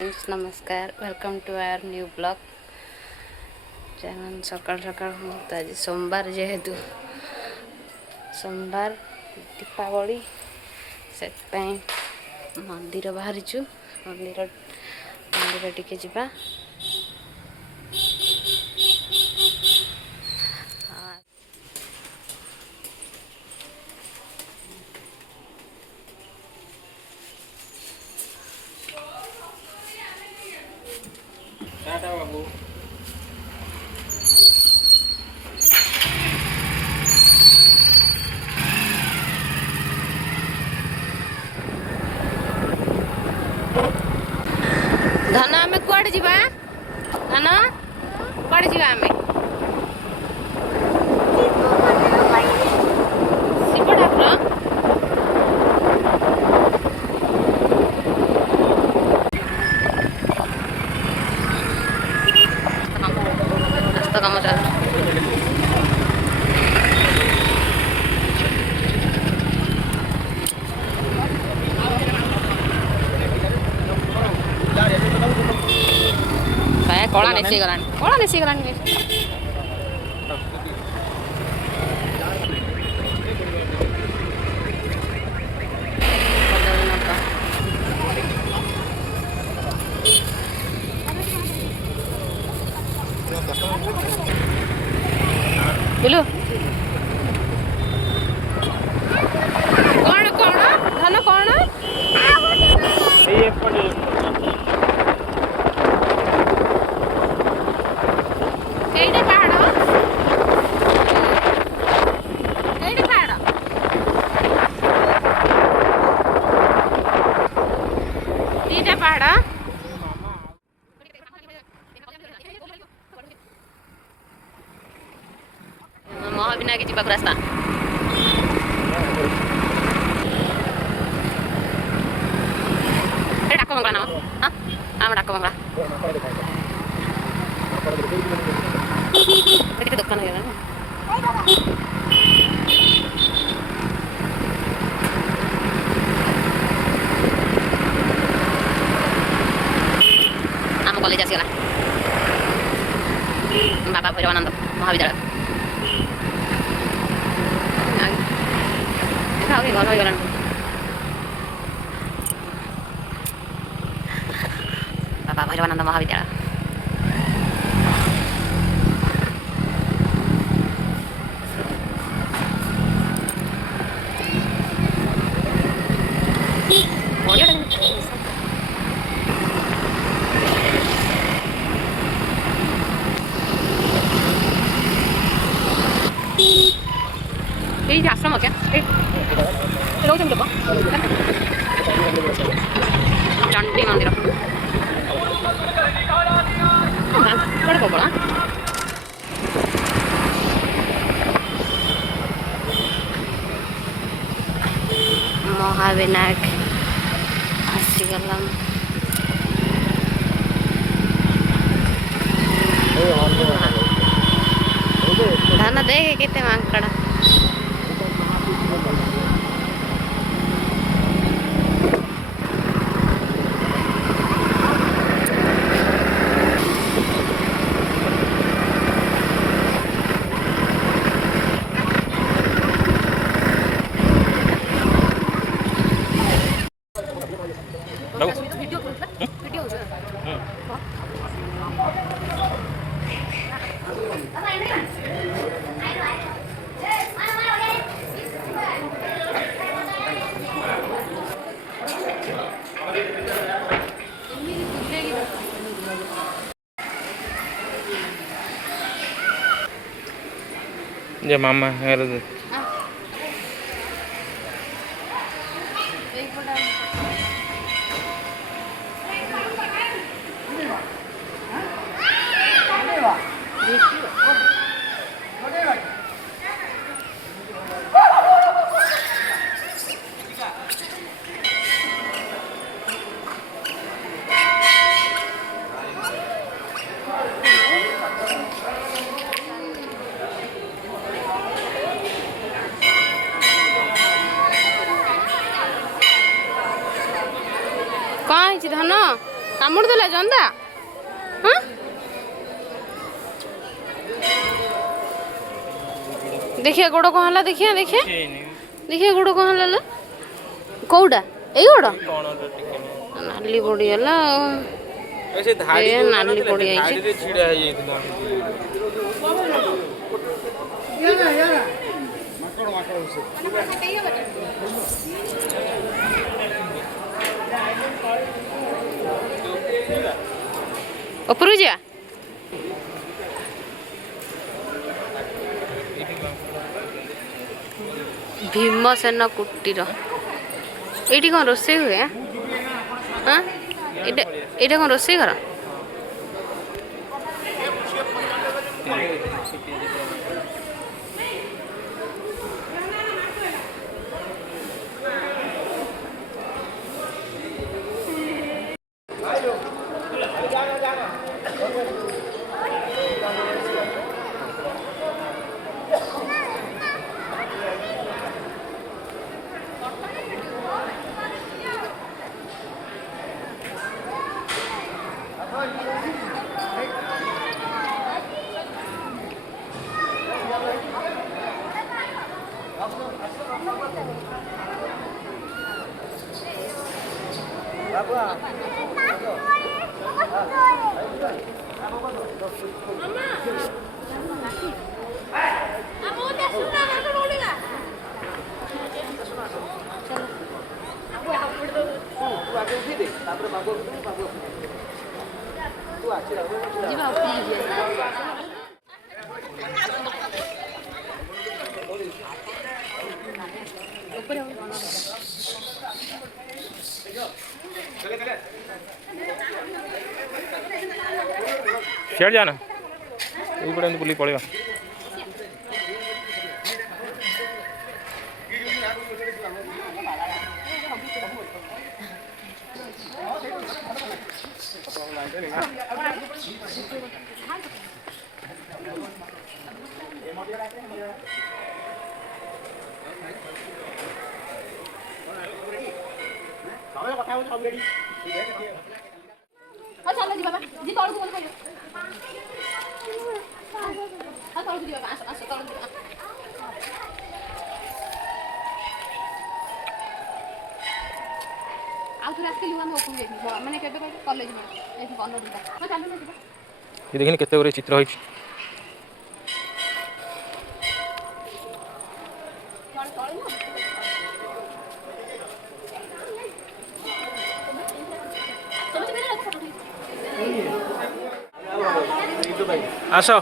friends नमस्कार welcome to our new blog channel सकाल सकाल तो आज सोमवार जेहेतु सोमवार दीपावली से मंदिर बाहरी मंदिर मंदिर टिके जिबा टाटा बाबू धन आमे कुआडे जिबा धन कुआडे जिबा आमे शिव ठाकुर रास्ता काम चल कला नेसी गलानी बिलु कौन कौन धन कौन केइटे पहाड़ केइटे पहाड़ दीटा पहाड़ महाविनायक जी रास्ता डाक बंगला ना हाँ आम डाक बंगला दुकान आम कॉलेज आसगला बाबा भैरवानंद महाविद्यालय घर हो गला बाबा भैरवानंद महाविद्यालय आश्रम क्या चंडी मंदिर प्रबल महाविनायक आसीगला धान देखे केते मांकड़ा ये मामा है कौन धन କାମୁଡ଼ି ଦେଲା ଜନ୍ଦା ହଁ ଦେଖିଆ ଗୋଡ଼ କ'ଣ ହେଲା ଦେଖିଆ ଦେଖିଆ ଦେଖିଆ ଗୋଡ଼ କ'ଣ ହେଲା ଲୋ କୋଉଟା ଏଇ ଗୋଡ଼ ନାଲି ପଡ଼ିଗଲା ଆଉ ନାଲି ପଡ଼ିଯାଇଛି ଛିଡ଼ା ହେଇଯାଇଥିଲା ଉପରକୁ ଯିବା ଭୀମସେନ କୁଟୀର ଏଇଠି କ'ଣ ରୋଷେଇ ହୁଏ ହଁ ଏଇଟା କ'ଣ ରୋଷେଇ ଘର ସିଆଡ଼େ ଯାନା ଏଇପଟେ ଏମିତି ବୁଲିକି ପଳେଇବା देखिए केते गुरे चित्र होई आसो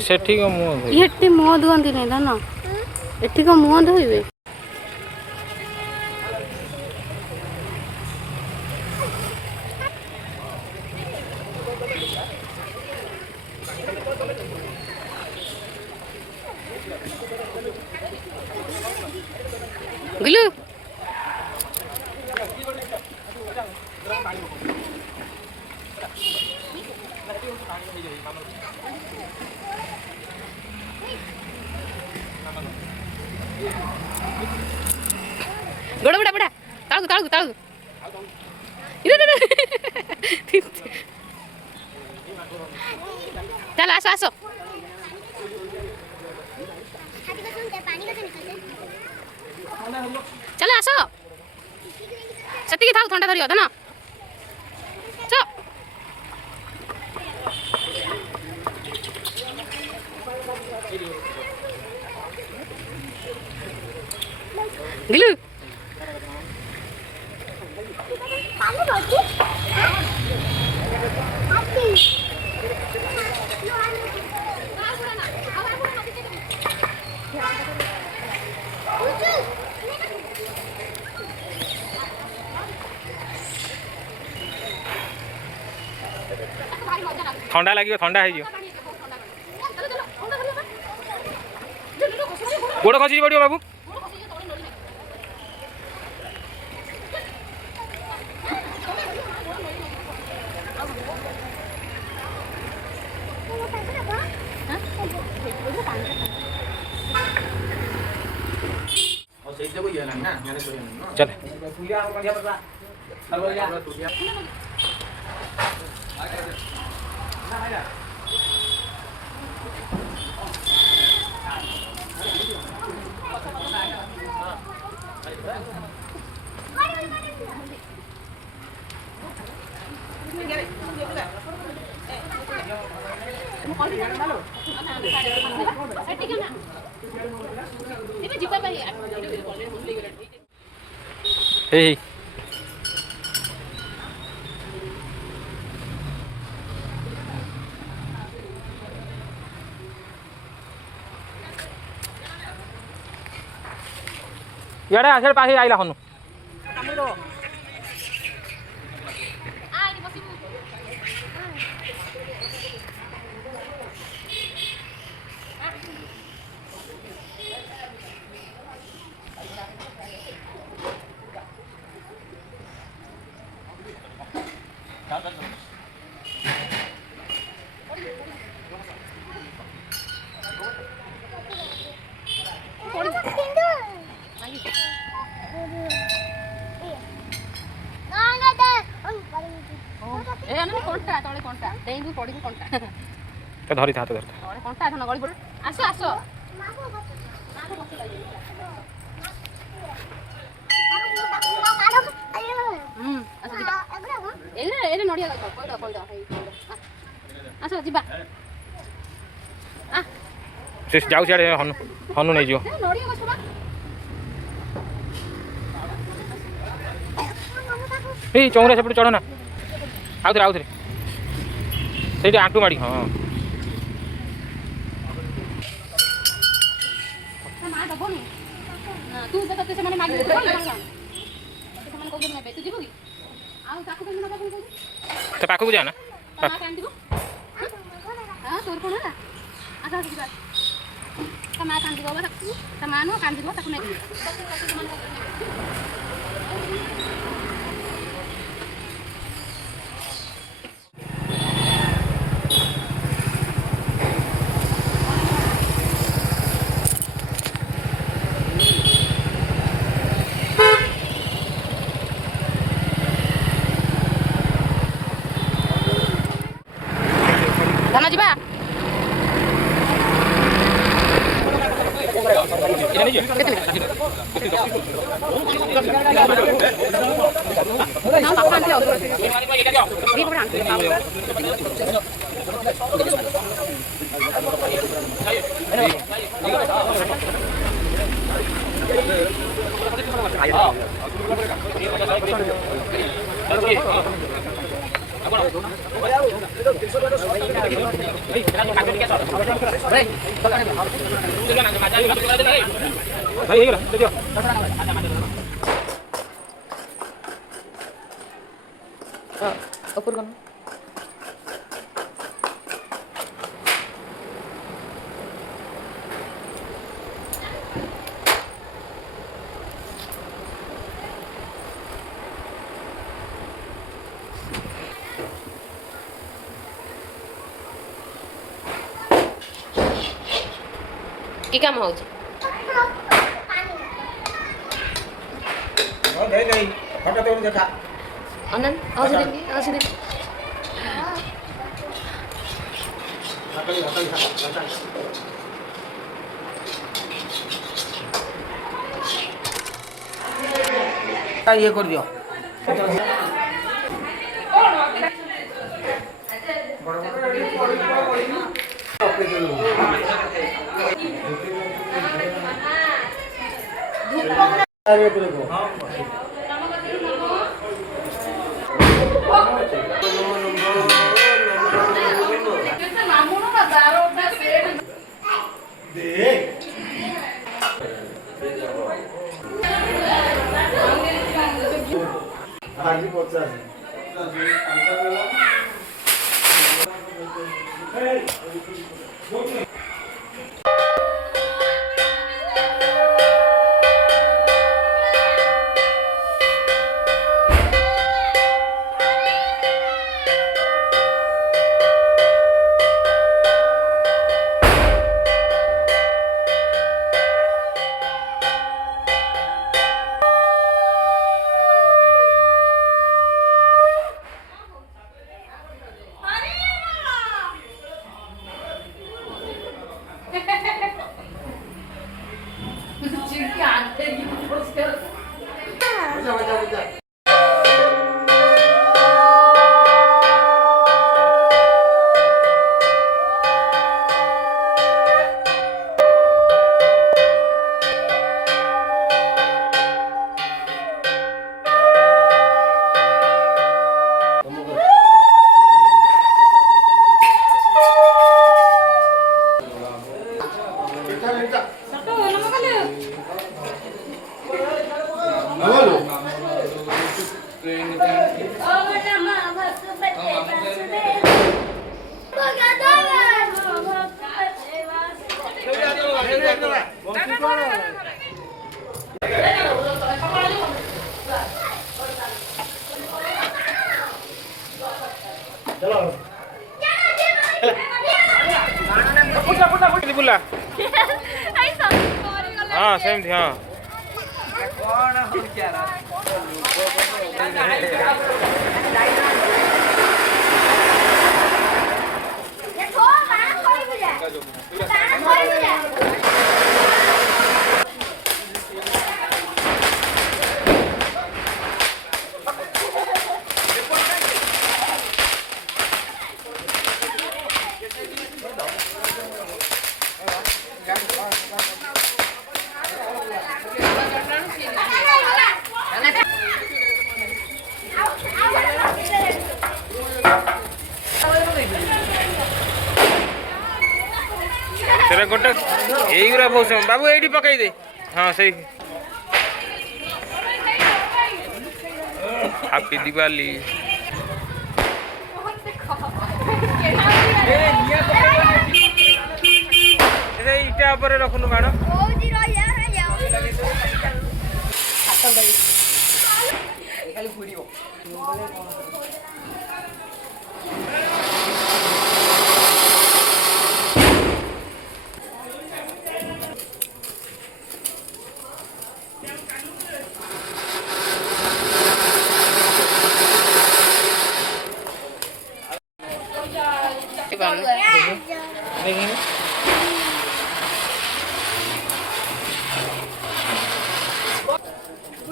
सेठी को मुंह एठी मुंह धुअंती नहीं धन एठी को मुंह धोइबे गुलू गोड़ बड़ा बड़ा ताळगु ताळगु ताळगु चल आसो आसो चल आसो सेतिकी थाउ ठंडा धरियो धन चल गिलु ठंडा लगे ठंडा है गोड़ खसी पड़ो बाबू चल हे इे आसे पास आइला हनु तो धरी था तो धर कंटा एथन गଳି पड़ आसो आसो एले नडिया गछ कोइडा कोइडा आसो जिबा आ से जाऊ छाड़े हनु हनु नहीं जियो नडिया गछ बा ए चौरा सेपटे चढ़ ना आउ थे से आंटू माड़ी हाँ तू तो से माने मागी से माने कहू ने तू जीबो की आ काकू के नबा कहू तो पाखु को जाना मा कान दिबो हां तोर कोन है आजा जीबा त मा कान दिबो बा त मा नो कान दिबो ताकू ने धन जीवा ऊपर करना की काम हो अनंत औषधि ये कर दियो बुला हाँ सेमती हाँ तेरा गोटे यही बहुत बाबू ये पकई दे हाँ सही हैप्पी दिवाली इटा पर रखनु काण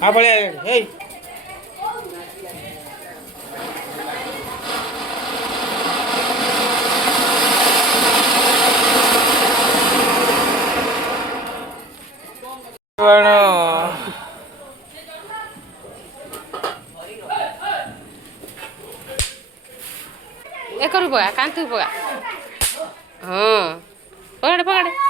हाँ बढ़िया हे एक रुपया कांति रुपया हाँ पकड़ पकड़